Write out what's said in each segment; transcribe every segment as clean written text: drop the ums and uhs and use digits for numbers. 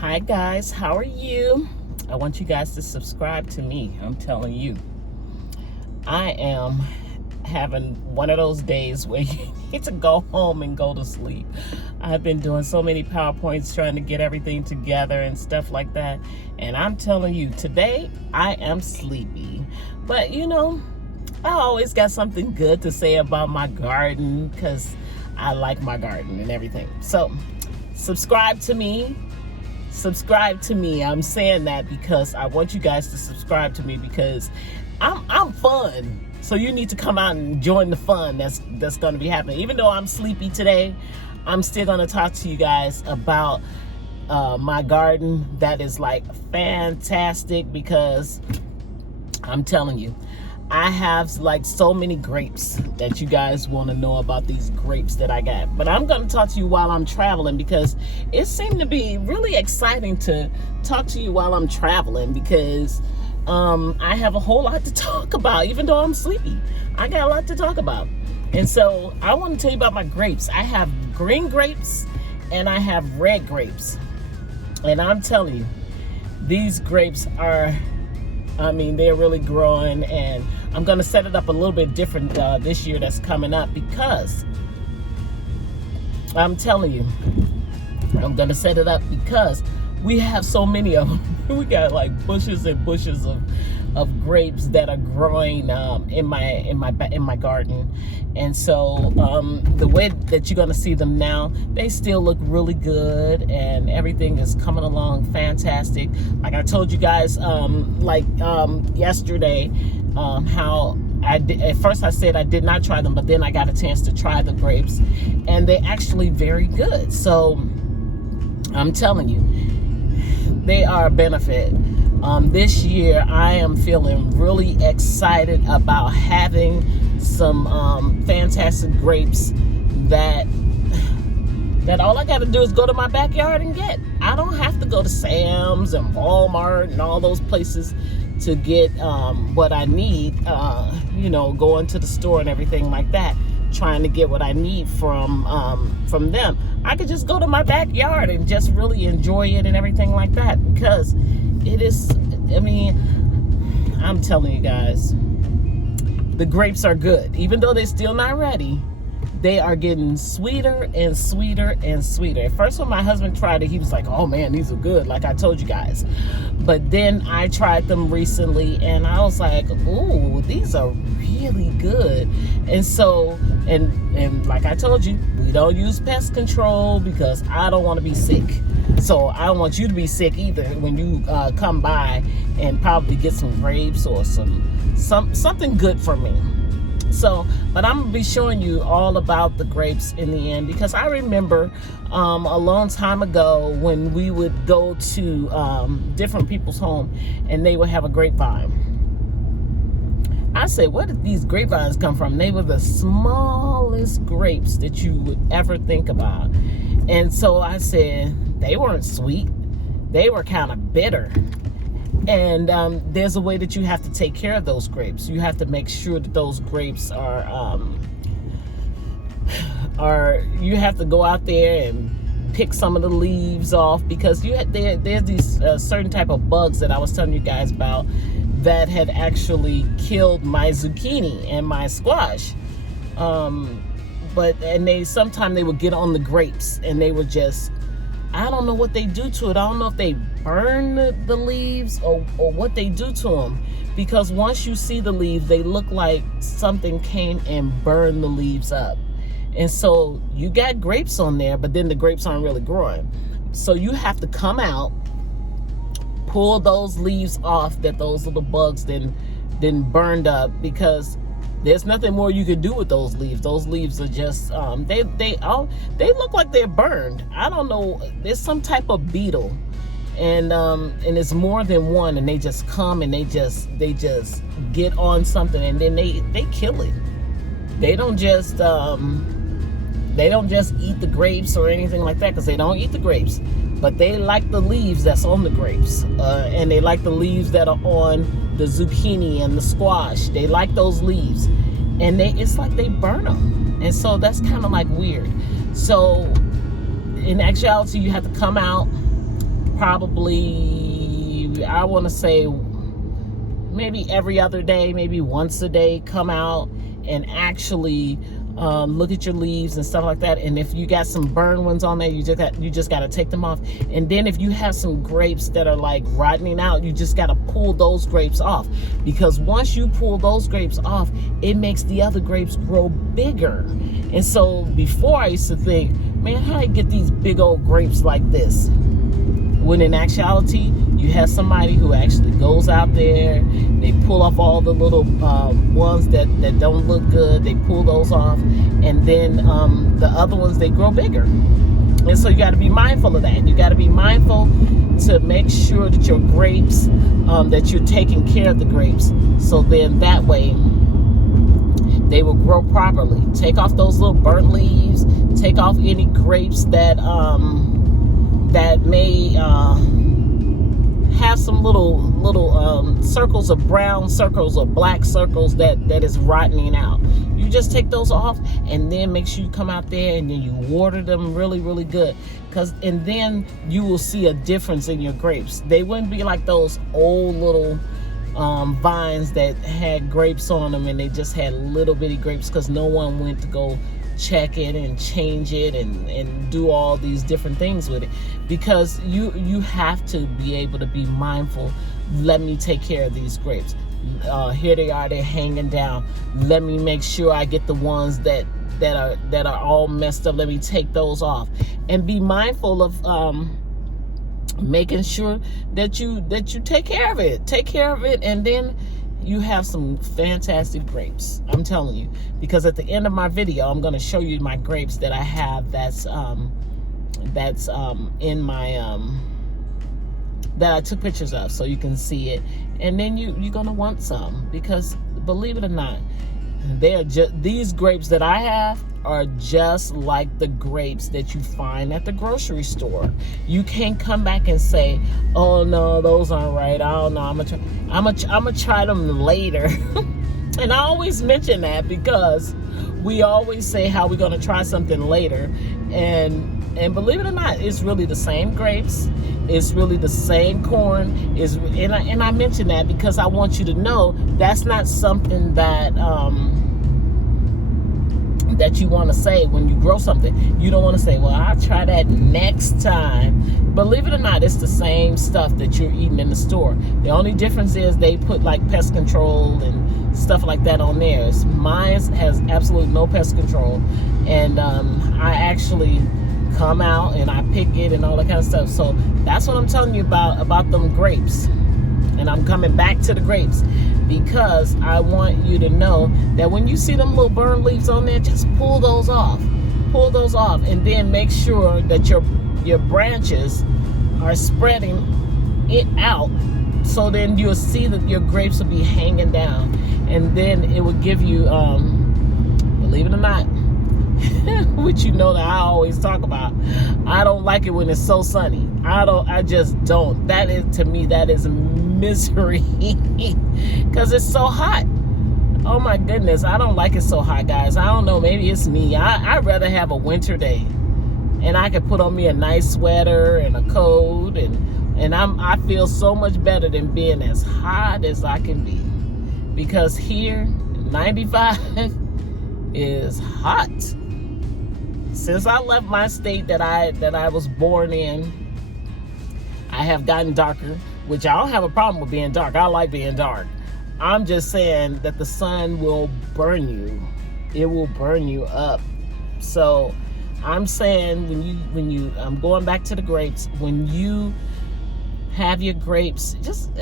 Hi guys, how are you? I want you guys to subscribe to me. I'm telling you, I am having one of those days where you need to go home and go to sleep. I've been doing so many PowerPoints trying to get everything together and stuff like that. And I'm telling you, today I am sleepy. But you know, I always got something good to say about my garden because I like my garden and everything. So subscribe to me. I'm saying that because I want you guys to subscribe to me because I'm fun. So you need to come out and join the fun that's going to be happening. Even though I'm sleepy today, I'm still going to talk to you guys about my garden that is like fantastic, because I'm telling you, I have like so many grapes that you guys want to know about, these grapes that I got. But I'm going to talk to you while I'm traveling, because it seemed to be really exciting to talk to you while I'm traveling, because I have a whole lot to talk about. Even though I'm sleepy, I got a lot to talk about. And so I want to tell you about my grapes. I have green grapes and I have red grapes. And I'm telling you, these grapes are, they're really growing, and I'm going to set it up a little bit different this year that's coming up, because I'm telling you, I'm going to set it up because we have so many of them. We got like bushes and bushes of grapes that are growing in my garden. And so the way that you're going to see them now, they still look really good, and everything is coming along fantastic. Like I told you guys yesterday, how at first I said I did not try them, but then I got a chance to try the grapes, and they're actually very good. So I'm telling you, they are a benefit. This year I am feeling really excited about having some fantastic grapes that all I got to do is go to my backyard and get. I don't have to go to Sam's and Walmart and all those places to get what I need, going to the store and everything like that, trying to get what I need from them. I could just go to my backyard and just really enjoy it and everything like that, because it is, I'm telling you guys, the grapes are good. Even though they're still not ready, they are getting sweeter and sweeter and sweeter. At first, when my husband tried it, he was like, oh man, these are good, like I told you guys. But then I tried them recently and I was like, ooh, these are really good. And so, and like I told you, we don't use pest control because I don't want to be sick. So I don't want you to be sick either when you come by and probably get some grapes or something good for me. So, but I'm gonna be showing you all about the grapes in the end, because I remember a long time ago when we would go to different people's home and they would have a grapevine. I said, where did these grapevines come from? They were the smallest grapes that you would ever think about. And so I said, they weren't sweet. They were kind of bitter. And there's a way that you have to take care of those grapes. You have to make sure that those grapes are you have to go out there and pick some of the leaves off, because there's these certain type of bugs that I was telling you guys about that had actually killed my zucchini and my squash. Sometimes they would get on the grapes and they would just, I don't know what they do to it. I don't know if they burn the leaves or what they do to them, because once you see the leaves, they look like something came and burned the leaves up. And so you got grapes on there, but then the grapes aren't really growing. So you have to come out, pull those leaves off that those little bugs then burned up, because there's nothing more you can do with those leaves. Those leaves are just, they look like they're burned. I don't know. There's some type of beetle, and it's more than one, and they just come and they just get on something, and then they kill it. They don't just eat the grapes or anything like that, because they don't eat the grapes, but they like the leaves that's on the grapes, and they like the leaves that are on the zucchini and the squash. They like those leaves, and it's like they burn them. And so that's kind of like weird. So in actuality, you have to come out, probably, I want to say, maybe every other day, maybe once a day, come out and actually look at your leaves and stuff like that. And if you got some burn ones on there, you just got to take them off. And then if you have some grapes that are like rotting out, you just got to pull those grapes off, because once you pull those grapes off, it makes the other grapes grow bigger. And so before, I used to think, man, how do I get these big old grapes like this? When in actuality, you have somebody who actually goes out there, they pull off all the little ones that don't look good, they pull those off, and then the other ones, they grow bigger. And so you got to be mindful of that. You got to be mindful to make sure that your grapes, that you're taking care of the grapes, so then that way they will grow properly. Take off those little burnt leaves, take off any grapes that that may have some little circles of brown circles or black circles that is rotting out. You just take those off, and then make sure you come out there and then you water them really, really good, and then you will see a difference in your grapes. They wouldn't be like those old little vines that had grapes on them and they just had little bitty grapes because no one went to go check it and change it and do all these different things with it. Because you have to be able to be mindful. Let me take care of these grapes. Here they are, they're hanging down. Let me make sure I get the ones that are all messed up. Let me take those off, and be mindful of making sure that you take care of it, and then you have some fantastic grapes. I'm telling you, because at the end of my video, I'm going to show you my grapes that I have that's in my that I took pictures of, so you can see it. And then you're going to want some, because believe it or not, these grapes that I have are just like the grapes that you find at the grocery store. You can't come back and say, oh no, those aren't right, I don't know, I'm gonna try them later. And I always mention that because we always say how we're gonna try something later, and believe it or not, it's really the same grapes, it's really the same corn, and I mention that because I want you to know that's not something that that you want to say when you grow something. You don't want to say, well, I'll try that next time. Believe it or not, it's the same stuff that you're eating in the store. The only difference is they put like pest control and stuff like that on theirs. Mine has absolutely no pest control, and I actually come out and I pick it and all that kind of stuff. So that's what I'm telling you about them grapes. And I'm coming back to the grapes because I want you to know that when you see them little burn leaves on there, just pull those off. Pull those off, and then make sure that your branches are spreading it out, so then you'll see that your grapes will be hanging down, and then it will give you, believe it or not, which you know that I always talk about, I don't like it when it's so sunny. I just don't. That is, to me, that is misery because it's so hot. Oh my goodness, I don't like it so hot, guys. I don't know, maybe it's me. I'd rather have a winter day, and I could put on me a nice sweater and a coat, and I feel so much better than being as hot as I can be, because here 95 is hot. Since I left my state that I was born in, I have gotten darker, which I don't have a problem with being dark. I like being dark. I'm just saying that the sun will burn you. It will burn you up. So I'm saying when you I'm going back to the grapes, when you have your grapes, just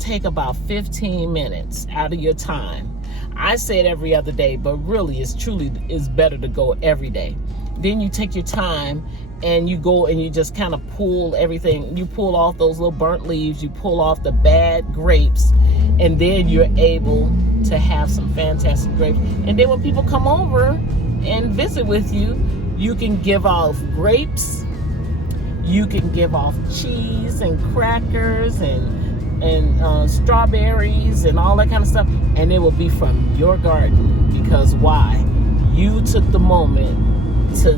take about 15 minutes out of your time. I say it every other day, but really it's better to go every day. Then you take your time and you go and you just kind of pull everything. You pull off those little burnt leaves, you pull off the bad grapes, and then you're able to have some fantastic grapes. And then when people come over and visit with you, you can give off grapes, you can give off cheese and crackers and strawberries and all that kind of stuff, and it will be from your garden. Because why? You took the moment to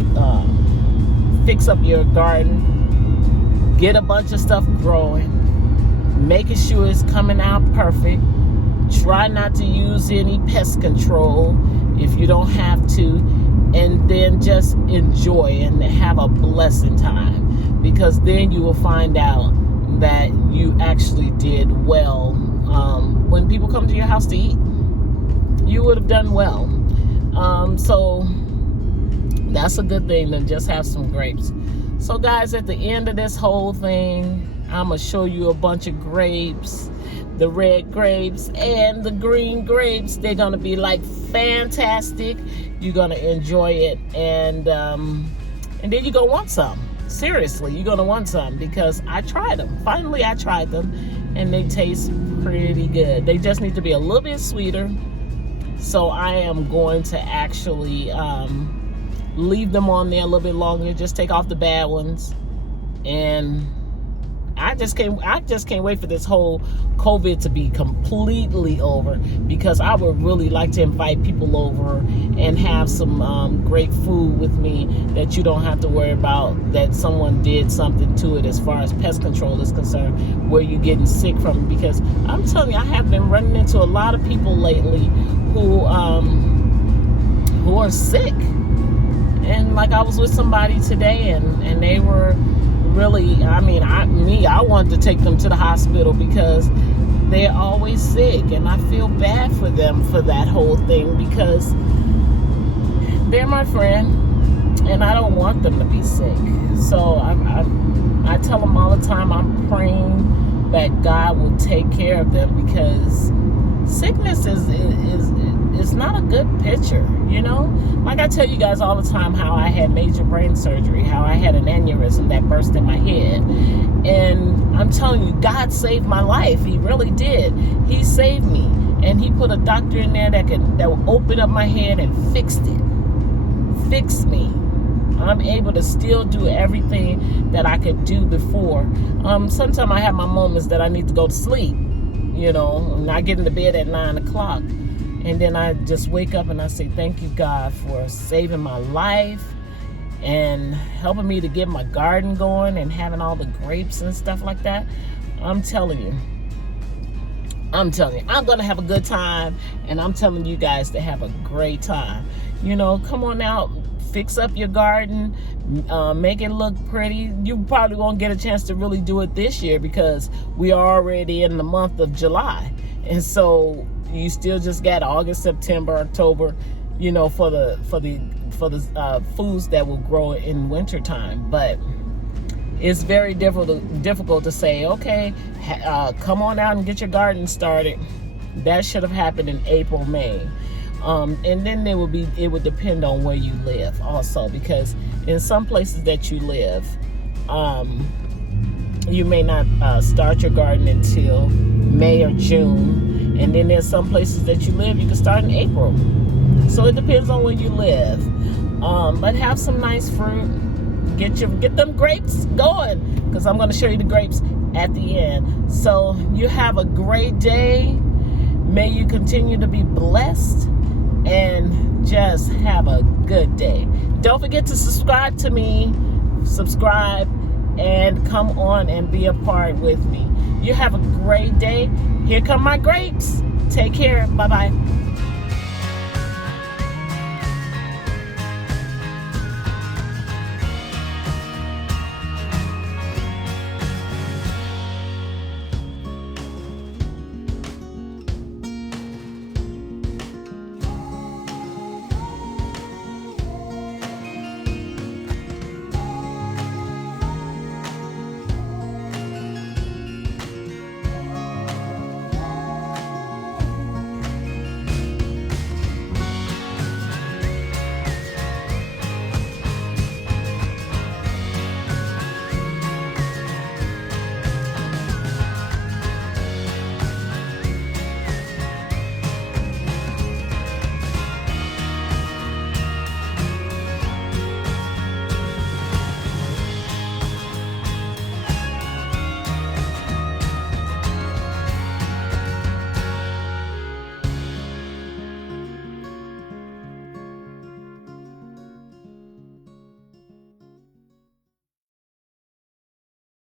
fix up your garden, get a bunch of stuff growing, making sure it's coming out perfect. Try not to use any pest control if you don't have to, and then just enjoy and have a blessing time, because then you will find out that you actually did well. When people come to your house to eat, you would have done well. So that's a good thing, to just have some grapes. So guys, at the end of this whole thing, I'm gonna show you a bunch of grapes, the red grapes and the green grapes. They're gonna be like fantastic. You're gonna enjoy it, and then you're gonna want some. Seriously, you're gonna want some, because I tried them. Finally, I tried them, and they taste pretty good. They just need to be a little bit sweeter. So I am going to actually leave them on there a little bit longer. Just take off the bad ones, and I just can't wait for this whole COVID to be completely over, because I would really like to invite people over and have some great food with me that you don't have to worry about that someone did something to it as far as pest control is concerned, where you're getting sick from it. Because I'm telling you, I have been running into a lot of people lately who are sick. And like, I was with somebody today, and they were really, I wanted to take them to the hospital, because they're always sick, and I feel bad for them for that whole thing, because they're my friend and I don't want them to be sick. So I tell them all the time, I'm praying that God will take care of them, because sickness is not a good picture, you know? Like, I tell you guys all the time how I had major brain surgery, how I had an aneurysm that burst in my head. And I'm telling you, God saved my life. He really did. He saved me. And he put a doctor in there that would open up my head and fixed me. I'm able to still do everything that I could do before. Sometimes I have my moments that I need to go to sleep, you know, and I get into bed at 9 o'clock. And then I just wake up and I say, thank you, God, for saving my life and helping me to get my garden going and having all the grapes and stuff like that. I'm telling you, I'm going to have a good time, and I'm telling you guys to have a great time. You know, come on out, fix up your garden, make it look pretty. You probably won't get a chance to really do it this year, because we are already in the month of July. And so you still just got August, September, October, you know, for the foods that will grow in wintertime. But it's very difficult to say, okay, come on out and get your garden started. That should have happened in April, May. And then it would depend on where you live also, because in some places that you live, you may not start your garden until May or June. And then there's some places that you live, you can start in April. So it depends on where you live. But have some nice fruit. Get them grapes going, because I'm going to show you the grapes at the end. So you have a great day. May you continue to be blessed, and just have a good day. Don't forget to subscribe to me. Subscribe and come on and be a part with me. You have a great day. Here come my grapes. Take care. Bye-bye.